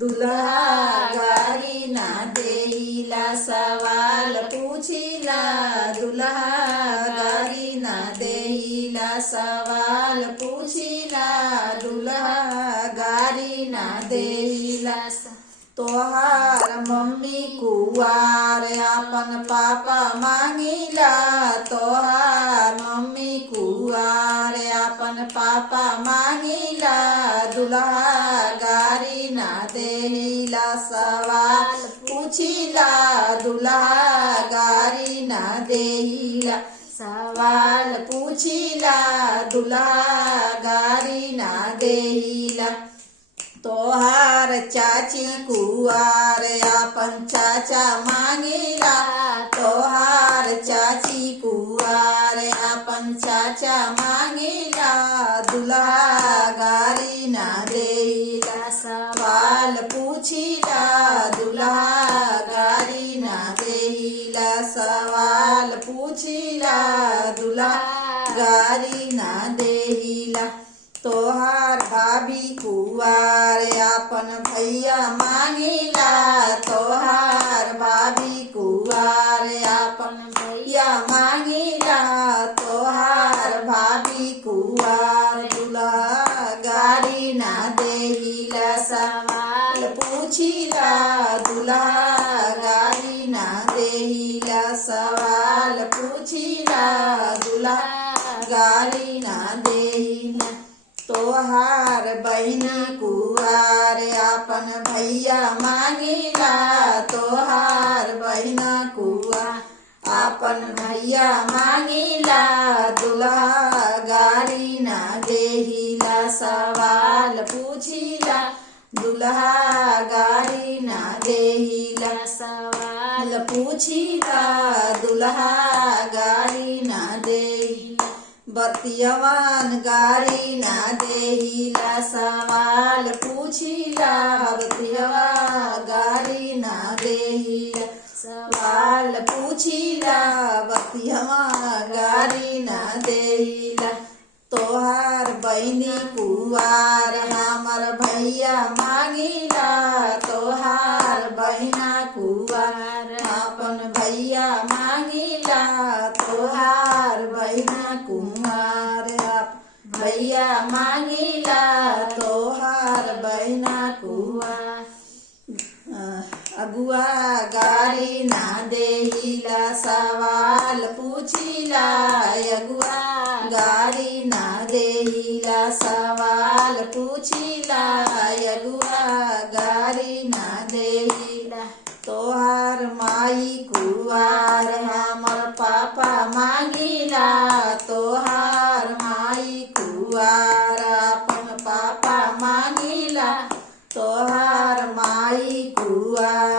दुल्हा गारी ना देहिला सवाल पूछिला। दुल्हा गारी ना देहिला सवाल पूछिला। दुल्हा गारी ना देहिला तोहार मम्मी कुवार अपन पापा मांगिला। तोहार मम्मी कुवार अपन पापा मांगिला। दुल्हा गारी ना देहिला सवाल पूछिला। दुल्हा गारी ना देहिला सवाल पूछिला। दुल्हा गारी ना देहिला तोहार चाची कुवार अपन चाचा मांगिला। तोहार चाची कुवार अपन चाचा मांगिला। दुल्हा गारी ना देहिला सवाल पूछिला। दुल्हा गारी ना देहिला सवाल पूछिला। दुल्हा गारी ना देहिला तोहार भाभी कुवार अपन भैया मांगिला। तोहार भाभी कुवार अपन भैया मांगिला। तोहार भाभी कुवार दुल्हा गारी ना देहिला सवाल पूछिला। दुल्हा गारी ना देहिला सवाल पूछिला। दुल्हा गारी ना देहिला तोहार बहिनी कुवार अपन भैया मांगिला। तोहार बहिना कुवार अपन भैया मांगिला। दुल्हा गारी ना देहिला सवाल पूछिला। दुल्हा गारी ना देहिला सवाल पूछिला। दुल्हा गारी ना देहिला बतियवान गारी ना देहिला सवाल पूछिला। बतियवा गारी ना देहिला सवाल पूछिला। बतियवा गारी ना देहिला तोहार बहिनी कुवार हमर भैया मांगिला। तोहार बहिना कुवार अपन भैया मांगिला। तोहार बहिना कुमार भैया मांगिला। तोहार बहिना कुवार अगुआ गारी ना देहिला सवाल पूछिला। अगुआ गारी ना देहिला सवाल पूछिला। अगुआ गारी ना देहिला तोहार माई कुवार हमर पापा मांगिला। तोहार माई कुवार अपन पापा मांगिला। तोहार माई कुवार